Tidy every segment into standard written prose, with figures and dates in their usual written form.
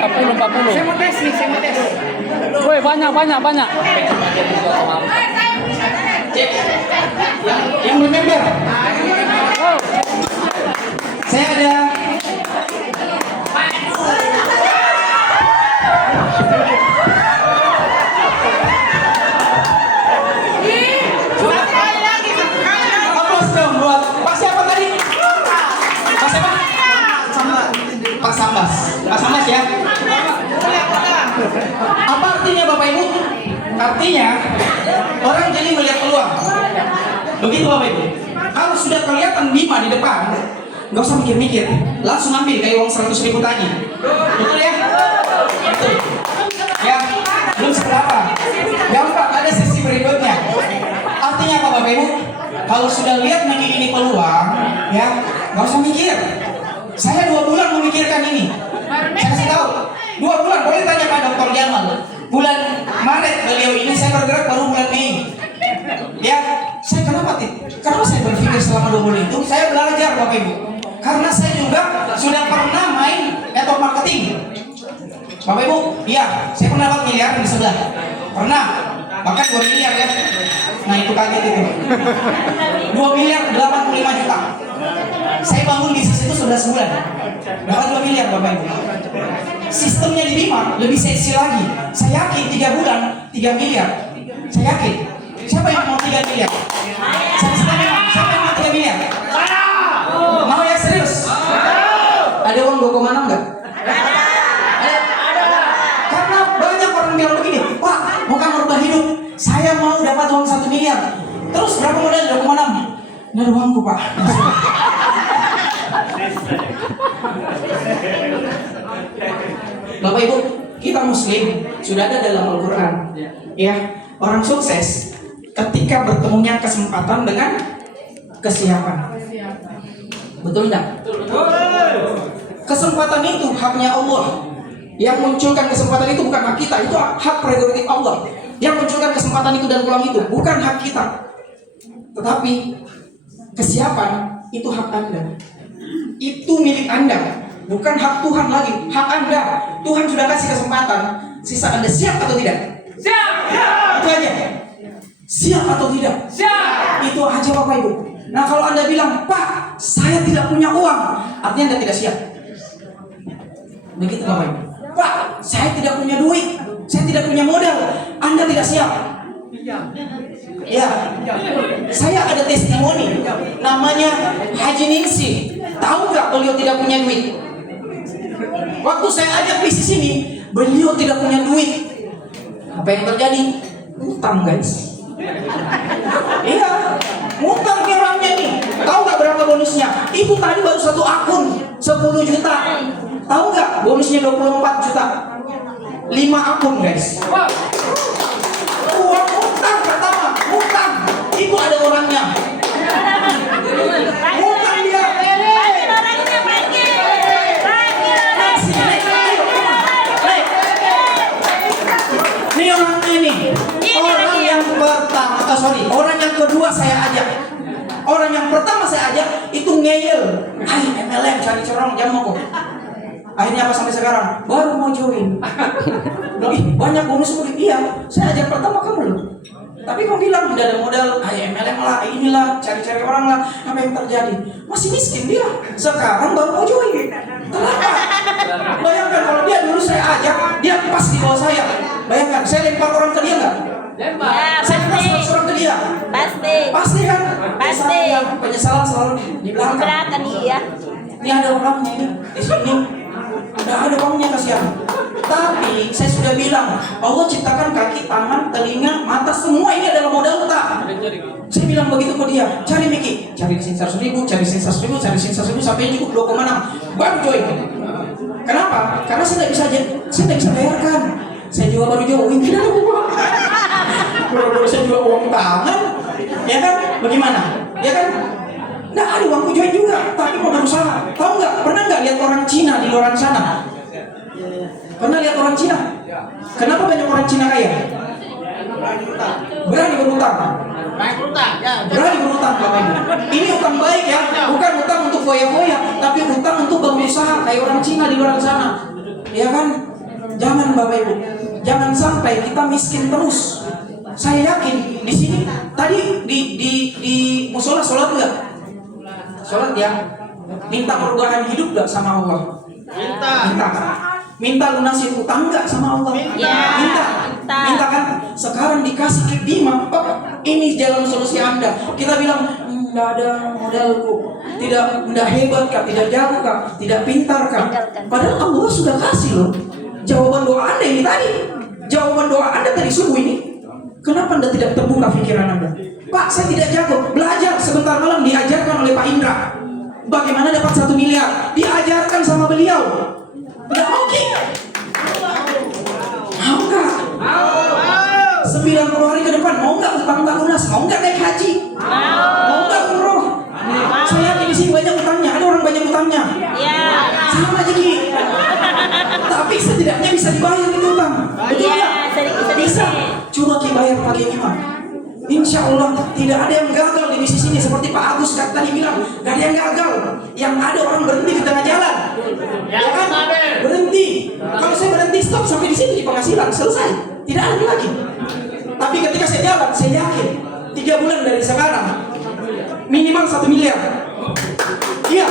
40. Saya mau tes nih, saya mau tes. Woi, banyak. Cek. Yang member. Oh, Saya ada. Aplaus dong buat Pak siapa tadi? Pak siapa? Pak Sambas. Pak Sambas ya. Apa artinya Bapak Ibu? Artinya orang jadi melihat peluang. Begitu Bapak Ibu. Kalau sudah kelihatan Bima di depan, nggak usah mikir-mikir, langsung ambil kayak uang 100.000 tadi. Betul ya? Betul. Ya, belum seberapa. Gampang, ada sesi berikutnya. Artinya apa Bapak Ibu? Kalau sudah lihat ini peluang, ya nggak usah mikir. Saya 2 bulan memikirkan ini. Saya kasih tahu, 2 bulan. Boleh tanya Pak Dr. Jamal. Bulan Maret beliau ini saya bergerak baru bulan Mei. Ya, saya kenapa saya berpikir selama 2 bulan itu? Saya belajar Bapak Ibu. Karena saya juga sudah pernah main network marketing. Bapak Ibu, iya, saya pernah dapat miliar di sebelah. Pernah, bahkan 2 miliar ya. Nah itu kaget itu. 2 miliar 85 juta. Saya bangun bisnis itu 11 bulan. Dapat 2 miliar Bapak Ibu. Sistemnya di Bima lebih seksi lagi. Saya yakin 3 bulan 3 miliar. Saya yakin. Siapa yang mau 3 miliar? Siapa yang mau 3 miliar? Mau ya serius? Ada uang 2,6 enggak? Ada. Karena banyak orang bilang begini, Pak, mau kan merubah hidup? Saya mau dapat uang 1 miliar. Terus berapa modal? 2,6. Ini ada uangku Pak. Bapak Ibu, kita Muslim sudah ada dalam Al-Quran. Ya, orang sukses ketika bertemunya kesempatan dengan kesiapan. Betul enggak? Kesempatan itu haknya Allah. Yang munculkan kesempatan itu bukan hak kita, itu hak prerogatif Allah. Yang munculkan kesempatan itu dan peluang itu bukan hak kita. Tetapi kesiapan itu hak Anda. Itu milik Anda, bukan hak Tuhan lagi, hak Anda. Tuhan sudah kasih kesempatan, sisa Anda siap atau tidak? siap. Itu aja. Siap atau tidak? Siap. Itu aja Bapak Ibu. Nah kalau Anda bilang, Pak, saya tidak punya uang, artinya Anda tidak siap. Begitu Bapak Ibu. Pak, saya tidak punya duit, saya tidak punya modal, Anda tidak siap. Ya, saya ada testimoni, namanya Haji Ningsi. Tahu nggak beliau tidak punya duit? Waktu saya ajak bisnis ini, beliau tidak punya duit. Apa yang terjadi? Utang guys. Iya, utang ke orangnya nih. Tahu nggak berapa bonusnya? Itu tadi baru 1 akun 10 juta. Tahu nggak bonusnya 24 juta? 5 akun guys. Uang utang pertama, utang. Itu ada orangnya. Utang dia. Ini orangnya nih. Orang yang pertama, orang yang kedua saya ajak. Orang yang pertama saya ajak itu ngeyel. Hai MLM cari corong jam kok. Akhirnya apa sampai sekarang? Baru mau join. Ih, banyak bonus seperti iya. Saya ajak pertama kamu loh. Tapi kamu bilang udah ada modal, MLM lah, inilah, cari-cari orang lah. Apa yang terjadi? Masih miskin dia. Sekarang baru mau join. Kenapa? Bayangkan kalau dia dulu saya ajak, dia pas di bawah saya. Bayangkan, saya lempar orang ke dia nggak? Lempar. Ya, Saya lempar 100 orang ke dia. Pasti. Pasti kan? Pasti. Penyesalan selalu di belakang. Belakang iya. Ini ada orangnya ini di sini. Udah ada uangnya kasihan. Tapi saya sudah bilang, Allah ciptakan kaki, tangan, telinga, mata, semua ini adalah modal tak. Saya bilang begitu ke dia, cari Miki, cari sini 100.000, cari sini 100.000, cari sini 100.000 sampai cukup 2,6. Baru join. Kenapa? Karena saya tidak bisa bayarkan. Saya juga baru join. Baru saya jual uang tangan, ya kan? Bagaimana? Ya kan? Nggak ada uangku join juga, tapi mau berusaha. Tahu nggak? Pernah nggak lihat orang Cina di luar sana? Pernah lihat orang Cina? Kenapa banyak orang Cina kaya? Berani berutang. Berani berutang, Bapak Ibu. Ini utang baik ya, bukan utang untuk foya-foya, tapi utang untuk berusaha kayak orang Cina di luar sana. Ya kan? Jangan Bapak Ibu, jangan sampai kita miskin terus. Saya yakin di sini tadi di musola sholat nggak? Sholat ya. Minta perubahan hidup nggak sama Allah? Minta. Minta lunasin utang nggak sama Allah? Minta. Minta kan? Sekarang dikasih ke Bima, ini jalan solusi Anda. Kita bilang nggak ada modalku, tidak hebat kah, tidak jauh kah, tidak pintar kah? Padahal Allah sudah kasih loh jawaban doa Anda ini tadi. Jawaban doa Anda tadi subuh ini. Kenapa Anda tidak terbuka pikiran Anda? Pak, saya tidak jago. Belajar sebentar malam diajarkan oleh Pak Indra. Bagaimana dapat 1 miliar? Diajarkan sama beliau. Tidak mungkin. Mau nggak? 90 hari ke depan mau nggak utang tak lunas? Mau nggak naik haji? Mau nggak umroh? Saya yakin di sini banyak utangnya. Ada orang banyak utangnya. Sama jadi. Tapi setidaknya bisa dibayar itu utang. Betul nggak? Bisa. Coba kita bayar pakai iman. Insya Allah tidak ada yang gagal di bisnis ini. Seperti Pak Agus tadi bilang, gak ada yang gagal. Yang ada orang berhenti di tengah jalan. Ya kan? Berhenti. Kalau saya berhenti stop sampai di sini di penghasilan selesai. Tidak ada lagi. Tapi ketika saya jalan, saya yakin 3 bulan dari sekarang minimal 1 miliar. Iya,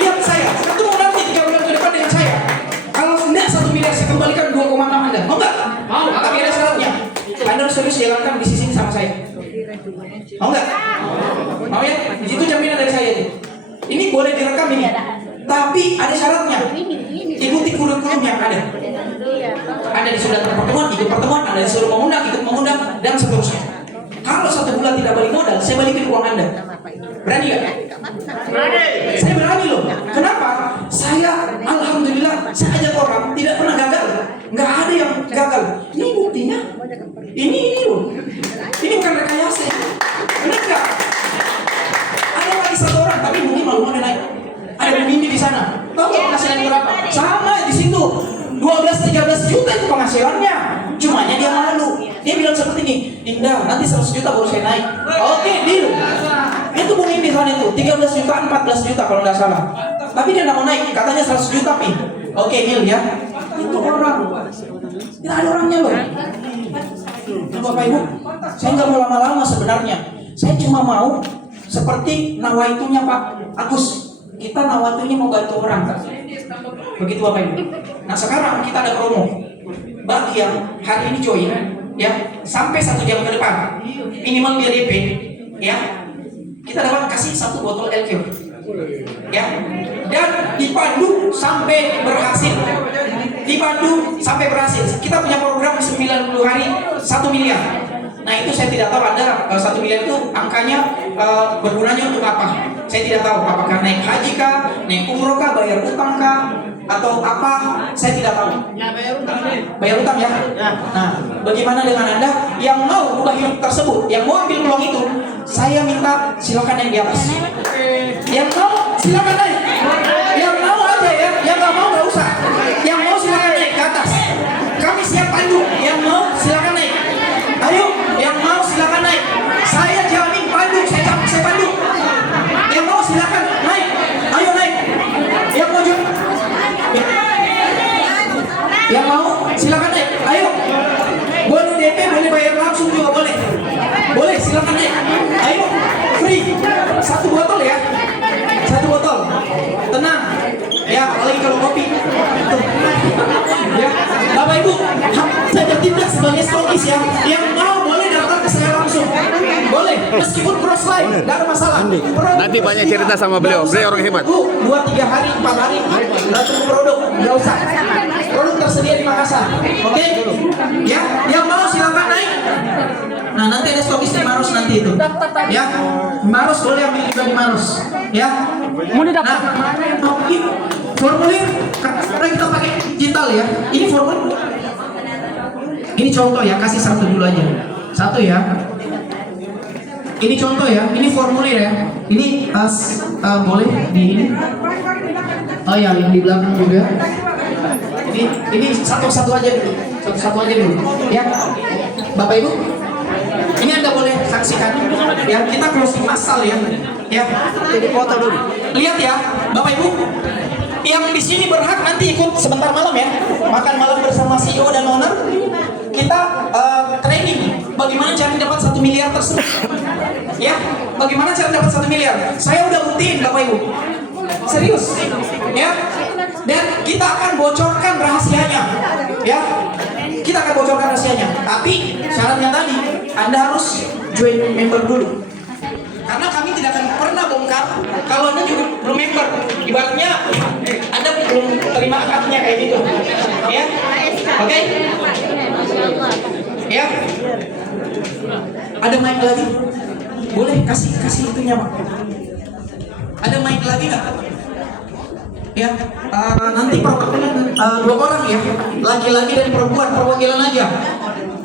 lihat saya. Ketemu nanti 3 bulan ke depan dengan saya. Kalau tidak 1 miliar saya kembalikan 2,6 Anda. Mau nggak? Mau. Tapi ada syaratnya. Anda harus serius jalankan bisnis ini sama saya. Mau nggak? Mau ya? Itu jaminan dari saya itu. Ini boleh direkam ini. Tapi ada syaratnya. Ikuti kurikulum yang ada. Anda disuruh datang pertemuan, ikut pertemuan. Anda disuruh mengundang, ikut mengundang, dan seterusnya. Kalau 1 bulan tidak balik modal, saya balikin uang Anda. Berani nggak? Berani. Saya berani loh. Kenapa? Saya alhamdulillah saya ajak orang tidak pernah gagal. Nggak ada yang gagal. Ini buktinya. Ini loh. Ini bukan rekayasa. Benar nggak? Ada lagi 1 orang, tapi mungkin malu naik. Ada mimpi di sana. Tahu penghasilan berapa? Sama di situ. 12-13 juta itu penghasilannya. Cumanya dia malu. Dia bilang seperti ini, Indah, nanti 100 juta baru saya naik. Oke, deal. Itu mungkin di sana itu 13 juta, 14 juta kalau nggak salah. Tapi dia nggak mau naik, katanya 100 juta pi. Oke, deal ya. Itu orang. Tidak ada orangnya loh. Bapak Ibu, saya nggak mau lama-lama sebenarnya. Saya cuma mau seperti nawaitunya Pak Agus. Kita nawaitunya mau bantu orang. Begitu Bapak Ibu. Nah sekarang kita ada promo. Bagi yang hari ini join, ya sampai 1 jam ke depan, minimal dia DP, ya kita dapat kasih 1 botol LQ, ya dan dipandu sampai berhasil. Dipandu sampai berhasil. Kita punya program 90 hari 1 miliar. Nah itu saya tidak tahu ada 1 miliar itu angkanya bergunanya untuk apa. Saya tidak tahu apakah naik haji kah, naik umroh kah, bayar utang kah, atau apa, saya tidak tahu. Bayar utang ya. Nah, bagaimana dengan Anda yang mau ubah hidup tersebut, yang mau ambil peluang itu? Saya minta silakan naik di atas. Yang mau silakan naik. Yang mau aja ya, yang nggak mau nggak usah. Yang mau silakan naik ke atas. Kami siap pandu. Yang mau silakan naik. Ayo, yang mau silakan naik. Saya jamin pandu, saya pandu. Yang mau silakan naik. Ayo naik. Yang mau juga. Yang mau silakan naik. Ayo. Boleh DP, boleh bayar langsung juga boleh. Boleh silakan naik. Ayo. Free. 1 botol ya. 1 botol. Tenang. Ya, apalagi kalau kopi. Tuh. Ya, Bapak Ibu, saya bertindak sebagai stokis ya. Yang mau boleh datang ke saya langsung. Boleh, meskipun cross line, tidak ada masalah. Nanti banyak cerita sama beliau. Beliau orang hebat. 2-3 hari, 4 hari, datang produk, nggak usah. Produk tersedia di Makassar. Oke? Ya, yang mau silakan naik. Nah, nanti ada stokis di Maros nanti itu. Ya, Maros boleh ambil juga di Maros. Ya. Mau didapat? Nah, formulir karena kita pakai digital ya. Ini formulir. Ini contoh ya, kasih 1 dulu aja. 1 ya. Ini contoh ya, ini formulir ya. Ini boleh di ini. Oh ya, yang di belakang juga. Ini satu-satu aja dulu. Satu-satu aja dulu. Ya, Bapak Ibu. Ini Anda boleh saksikan. Ya, kita closing massal ya. Ya. Jadi foto dulu. Lihat ya, Bapak Ibu. Yang di sini berhak nanti ikut sebentar malam ya. Makan malam bersama CEO dan owner, kita training bagaimana cara dapat 1 miliar tersebut. Ya, bagaimana cara dapat 1 miliar? Saya udah buktiin Bapak Ibu. Serius, ya. Dan kita akan bocorkan rahasianya, ya. Kita akan bocorkan rahasianya. Tapi syaratnya tadi, Anda harus join member dulu. Karena kami tidak akan pernah bongkar kalau Anda juga belum member. Ibaratnya Anda belum terima akadnya kayak gitu, ya. Oke? Ya. Ada mic lagi? Boleh kasih itunya, Pak. Ada mic lagi nggak? Ya, nanti perwakilan 2 orang ya, laki-laki dan perempuan, perwakilan aja.